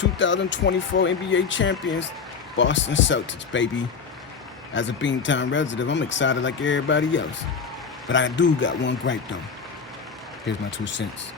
2024 NBA champions, Boston Celtics, baby. As a Beantown resident, I'm excited like everybody else. But I do got one gripe though. Here's my 2 cents.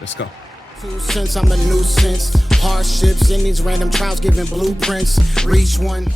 Let's go. 2 cents, I'm a nuisance. Hardships in these random trials, giving blueprints. Reach one.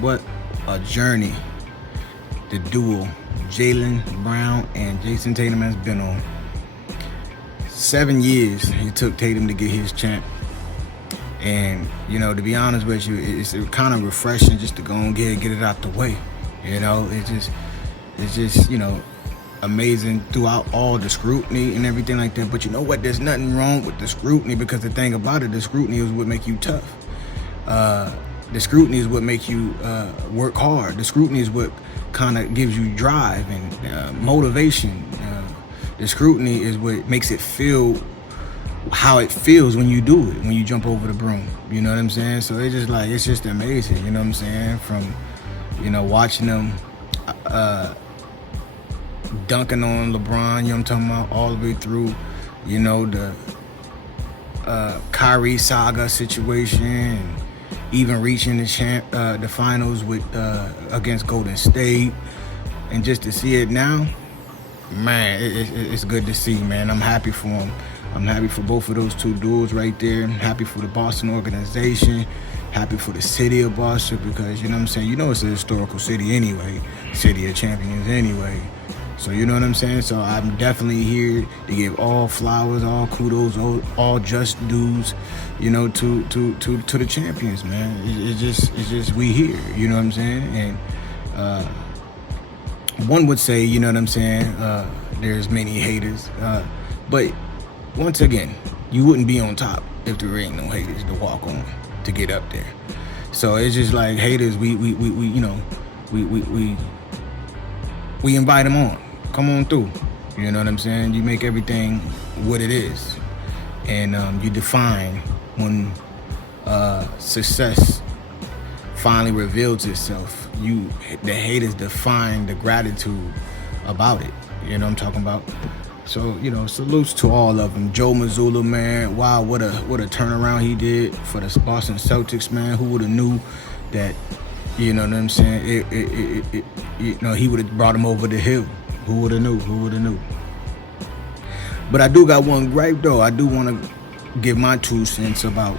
What a journey the duo Jaylen Brown and Jason Tatum has been on. 7 years it took Tatum to get his champ. And, to be honest with you, it's kind of refreshing just to go and get it out the way. It's just amazing throughout all the scrutiny and everything like that. But you know what? There's nothing wrong with the scrutiny, because the thing about it, the scrutiny is what makes you tough. The scrutiny is what makes you work hard. The scrutiny is what kind of gives you drive and motivation. The scrutiny is what makes it feel how it feels when you do it, when you jump over the broom. You know what I'm saying? So it's just amazing. You know what I'm saying? From, watching them dunking on LeBron, you know what I'm talking about, all the way through, the Kyrie saga situation, and even reaching the finals with against Golden State, and just to see it now, man, it's good to see, man. I'm happy for him. I'm happy for both of those two dudes right there. I'm happy for the Boston organization. Happy for the city of Boston, because it's a historical city anyway, city of champions anyway. So you know what I'm saying? So I'm definitely here to give all flowers, all kudos, all just dues, to the champions, man. It's just we here, you know what I'm saying? And one would say, you know what I'm saying, there's many haters, but once again, you wouldn't be on top if there ain't no haters to walk on to get up there. So it's just like haters, we invite them on. Come on through. You know what I'm saying? You make everything what it is. And you define when success finally reveals itself. The haters define the gratitude about it. You know what I'm talking about? So, salutes to all of them. Joe Mazzulla, man, wow, what a turnaround he did for the Boston Celtics, man. Who would have knew that, you know what I'm saying, he would have brought him over the hill. Who would have knew? But I do got one gripe, though. I do want to give my 2 cents about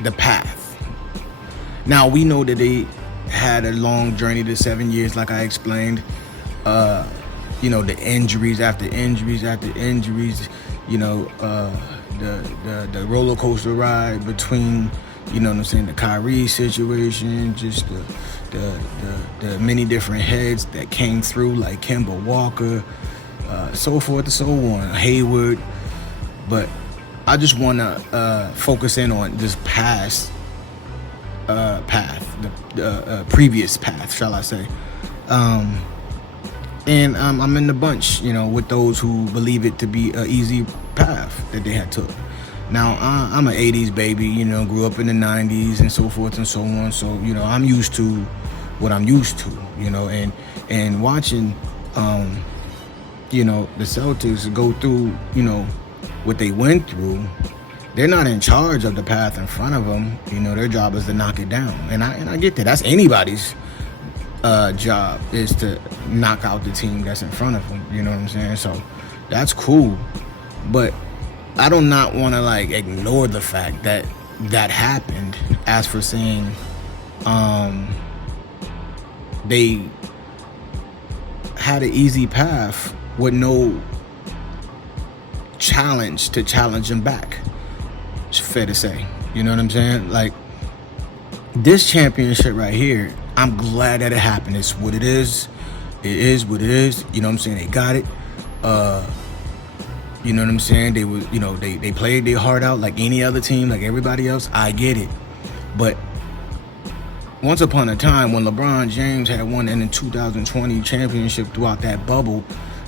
the path. Now, we know that they had a long journey to 7 years, like I explained. The injuries after injuries after injuries, the roller coaster ride between, the Kyrie situation, just the many different heads that came through, like Kemba Walker, so forth and so on, Hayward. But I just want to focus in on this past path, the previous path, shall I say. And I'm in the bunch, with those who believe it to be an easy path that they had took. Now, I'm an 80s baby, grew up in the 90s and so forth and so on. So, I'm used to what I'm used to, and watching, the Celtics go through, what they went through. They're not in charge of the path in front of them. Their job is to knock it down. And I get that. That's anybody's job, is to knock out the team that's in front of them. You know what I'm saying? So that's cool. But I do not want to ignore the fact that that happened. As for saying they had an easy path with no challenge to challenge them back. It's fair to say. You know what I'm saying? Like, this championship right here, I'm glad that it happened. It's what it is. It is what it is. You know what I'm saying? They got it. You know what I'm saying? They was, they played their heart out like any other team, like everybody else. I get it. But once upon a time, when LeBron James had won in the 2020 championship throughout that bubble,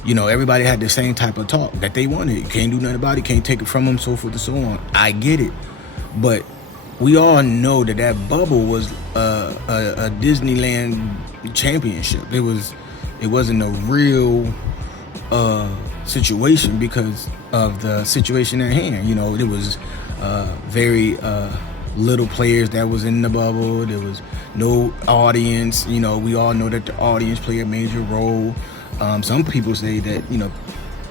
everybody had the same type of talk that they wanted. You can't do nothing about it, can't take it from them, so forth and so on. I get it. But we all know that bubble was a Disneyland championship. It wasn't a real situation because of the situation at hand. It was very little players that was in the bubble. There was no audience. We all know that the audience played a major role. Some people say that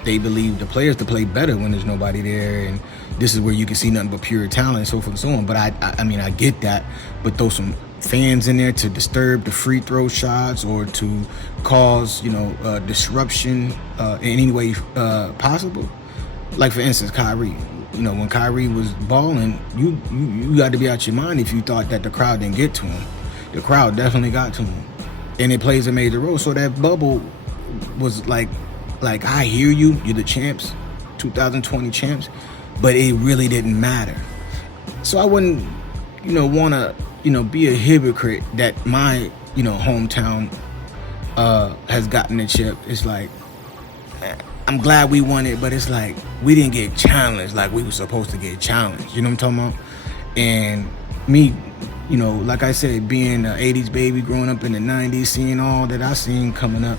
they believe the players to play better when there's nobody there, and this is where you can see nothing but pure talent and so forth and so on. But I mean I get that, but throw some fans in there to disturb the free throw shots or to cause disruption in any way possible. Like, for instance, Kyrie. When Kyrie was balling, you got to be out your mind if you thought that the crowd didn't get to him. The crowd definitely got to him, and it plays a major role. So that bubble was like I hear you, you're the champs, 2020 champs, but it really didn't matter. So I wouldn't want to be a hypocrite that my hometown has gotten the chip. It's like, I'm glad we won it, but it's like we didn't get challenged like we were supposed to get challenged. You know what I'm talking about? And me, like I said, being an 80s baby, growing up in the 90s, seeing all that I seen coming up,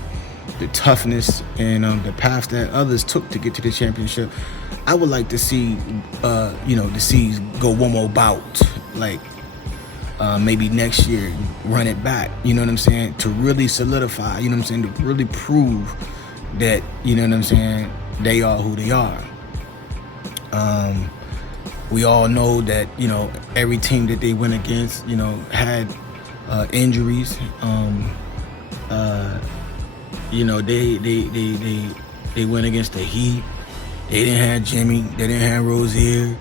the toughness and the path that others took to get to the championship, I would like to see, the C's go one more bout, like maybe next year, run it back. You know what I'm saying? To really solidify. You know what I'm saying? To really prove that, they are who they are. We all know that, every team that they went against, had injuries. They went against the Heat. They didn't have Jimmy. They didn't have Rozier.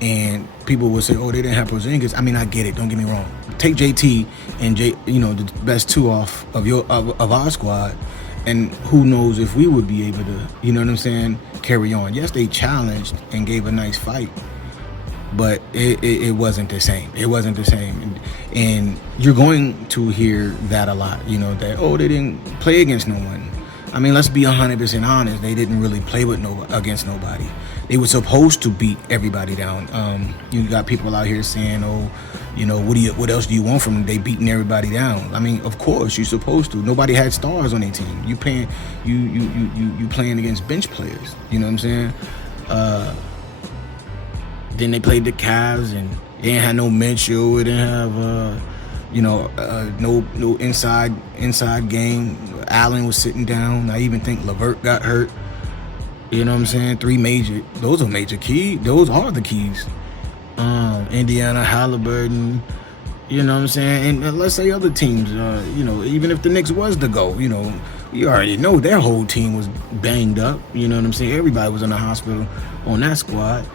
And people would say, oh, they didn't have Porzingis. I mean, I get it. Don't get me wrong. Take JT and the best two off of our squad, and who knows if we would be able to, carry on. Yes, they challenged and gave a nice fight, but it wasn't the same. It wasn't the same. And you're going to hear that a lot, that, oh, they didn't play against no one. I mean, let's be 100% honest. They didn't really play against nobody. They were supposed to beat everybody down. You got people out here saying, oh, what else do you want from them? They beating everybody down. I mean, of course you're supposed to. Nobody had stars on their team. You playing against bench players. You know what I'm saying? Then they played the Cavs, and they didn't have no Mitchell. They didn't have no inside game. Allen was sitting down. I even think LeVert got hurt. You know what I'm saying? Those are major keys. Those are the keys. Indiana, Halliburton, you know what I'm saying? And let's say other teams, even if the Knicks was to go, you already know their whole team was banged up. You know what I'm saying? Everybody was in the hospital on that squad.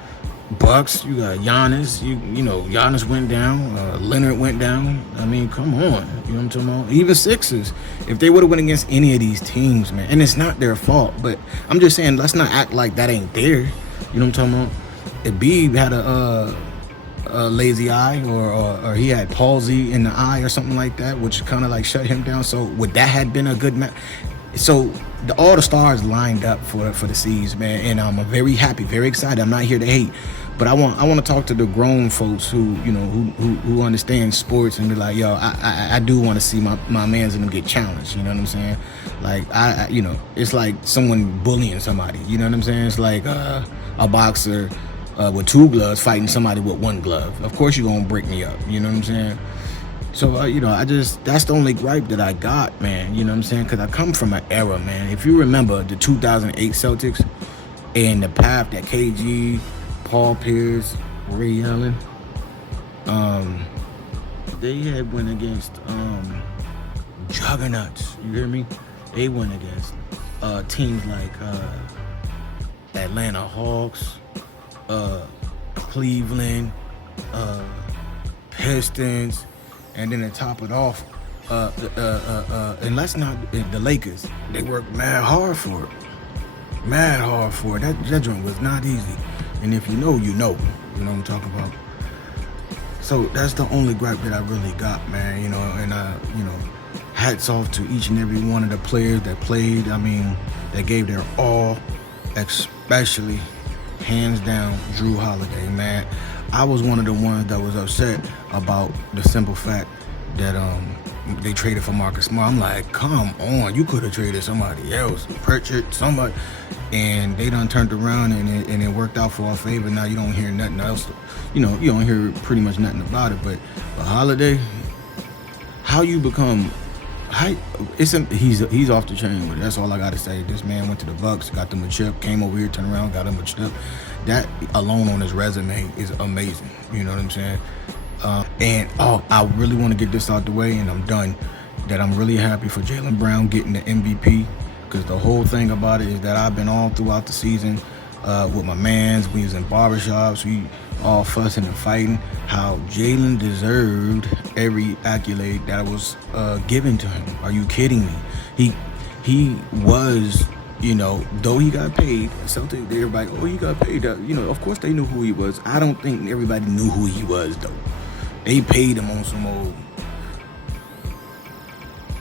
Bucks, you got Giannis, Giannis went down, Leonard went down. I mean, come on, you know what I'm talking about? Even Sixers, if they would have went against any of these teams, man, and it's not their fault, but I'm just saying, let's not act like that ain't there. You know what I'm talking about? If Embiid had a lazy eye, or he had palsy in the eye or something like that, which kind of like shut him down. So would that have been a good match? So all the stars lined up for the C's, man, and I'm very happy, very excited. I'm not here to hate, but I want to talk to the grown folks who who understand sports and be like, yo, I do want to see my mans and them get challenged. You know what I'm saying? Like I it's like someone bullying somebody. You know what I'm saying? It's like a boxer with two gloves fighting somebody with one glove. Of course you're gonna break me up. You know what I'm saying? So, that's the only gripe that I got, man. You know what I'm saying? Because I come from an era, man. If you remember the 2008 Celtics and the path that KG, Paul Pierce, Ray Allen, Um, they had went against juggernauts. You hear me? They went against teams like Atlanta Hawks, uh, Cleveland, uh, Pistons, and then to top it off, and let's not the Lakers. They worked mad hard for it. Mad hard for it. That joint was not easy. And if you know, you know. You know what I'm talking about. So that's the only gripe that I really got, man. You know, and hats off to each and every one of the players that played. I mean, they gave their all, especially hands down Drew Holiday, man. I was one of the ones that was upset about the simple fact that they traded for Marcus Smart. I'm like, come on, you could have traded somebody else, Pritchard, somebody, and they done turned around and it worked out for our favor. Now you don't hear nothing else. You know, you don't hear pretty much nothing about it. But Holiday, how you become, he's off the chain with it. That's all I gotta say. This man went to the Bucks, got them a chip, came over here, turned around, got him a chip. That alone on his resume is amazing. You know what I'm saying? I really want to get this out the way, and I'm done. That I'm really happy for Jaylen Brown getting the MVP, because the whole thing about it is that I've been all throughout the season with my mans. We was in barbershops, we all fussing and fighting. How Jaylen deserved every accolade that was given to him. Are you kidding me? He was. You know, though he got paid, Celtics, everybody, oh, he got paid. You know, of course they knew who he was. I don't think everybody knew who he was, though. They paid him on some old,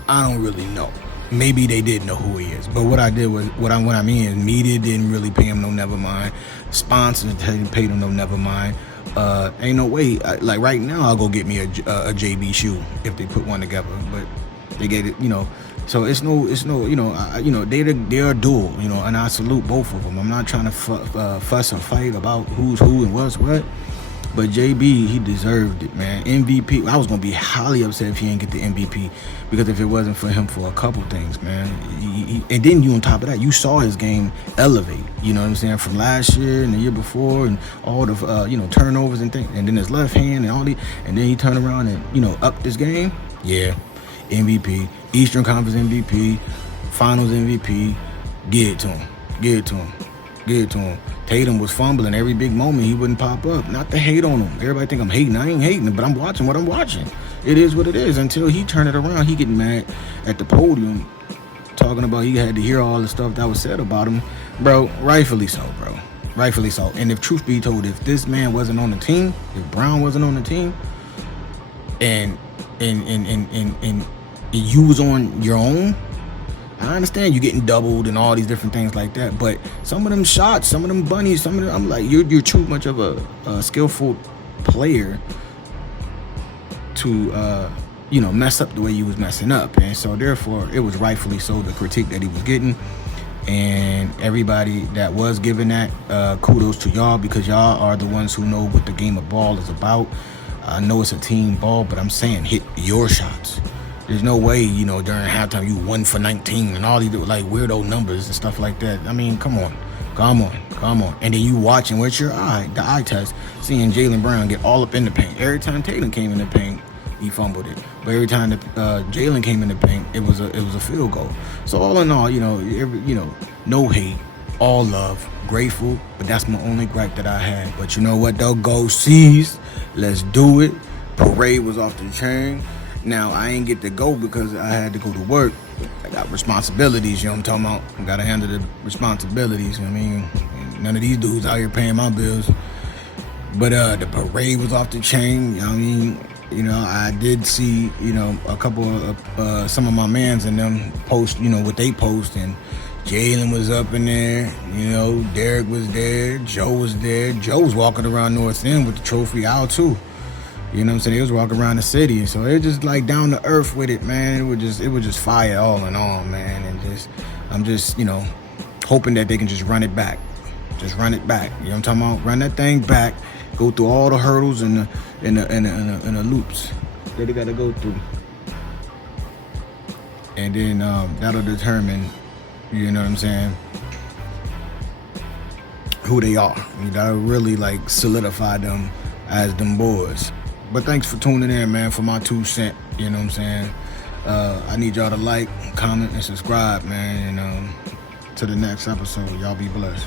I don't really know. Maybe they did know who he is. But what I did was, what I mean is, media didn't really pay him no never mind. Sponsors didn't pay him no never mind. Ain't no way. Like right now, I'll go get me a JB shoe if they put one together. But they get it, you know. So it's no, you know, they're a duel, you know, and I salute both of them. I'm not trying to fuss or fight about who's who and what's what, but JB, he deserved it, man. MVP. I was gonna be highly upset if he didn't get the MVP, because if it wasn't for him for a couple things, man. And then you on top of that, you saw his game elevate. You know what I'm saying, from last year and the year before, and all the turnovers and things, and then his left hand and all and then he turned around and upped his game. Yeah. MVP, Eastern Conference MVP, Finals MVP, give it to him. Tatum was fumbling every big moment. He wouldn't pop up. Not to hate on him. Everybody think I'm hating. I ain't hating, but I'm watching what I'm watching. It is what it is. Until he turned it around, he getting mad at the podium, talking about he had to hear all the stuff that was said about him. Bro, rightfully so, bro. Rightfully so. And if truth be told, if this man wasn't on the team, if Brown wasn't on the team, and you was on your own, I understand you getting doubled and all these different things like that, but some of them shots, some of them bunnies, some of them, I'm like, you're too much of a skillful player to mess up the way you was messing up. And so therefore it was rightfully so the critique that he was getting. And everybody that was giving that, kudos to y'all, because y'all are the ones who know what the game of ball is about. I know it's a team ball, but I'm saying hit your shots. There's no way, during halftime you 1 for 19 and all these like weirdo numbers and stuff like that. I mean, come on. And then you watching with your eye, the eye test, seeing Jaylen Brown get all up in the paint. Every time Tatum came in the paint, he fumbled it. But every time Jaylen came in the paint, it was a field goal. So all in all, no hate, all love, grateful. But that's my only gripe that I had. But you know what though? Go C's. Let's do it. Parade was off the chain. Now, I ain't get to go because I had to go to work. I got responsibilities, you know what I'm talking about? I got to handle the responsibilities, I mean, none of these dudes out here paying my bills. But the parade was off the chain, you know what I mean? I did see, a couple of, some of my mans and them post, what they post, and Jaylen was up in there, Derek was there, Joe was there. Joe was walking around North End with the trophy out, too. You know what I'm saying? They was walking around the city, so it just like down to earth with it, man. It was just fire all in all, man. And I'm just hoping that they can just run it back. Just run it back. You know what I'm talking about? Run that thing back. Go through all the hurdles and the loops that they gotta go through. And then that'll determine, you know what I'm saying, who they are. That'll really like solidify them as them boys. But thanks for tuning in, man, for my 2 cents. You know what I'm saying? I need y'all to like, comment, and subscribe, man. And to the next episode, y'all be blessed.